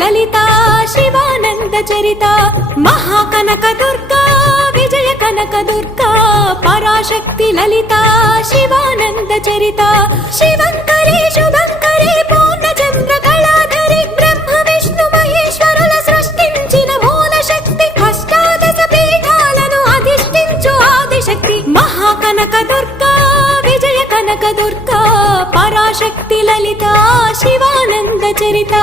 లలితా శివానంద చరిత మహాకనక దుర్గా విజయ కనక దుర్గా పరాశక్తి లలితా శివానంద చరిత శివంకరి శుభంకరి పూర్ణ చంద్ర కళాధరి బ్రహ్మ విష్ణు మహేశ్వరుల సృష్టించిన మూల శక్తి అష్టాదశ పీఠాలను అధిష్ఠించు ఆదిశక్తి మహాకనక దుర్గా విజయ కనక దుర్గా పరాశక్తి లలితా శివానంద చరిత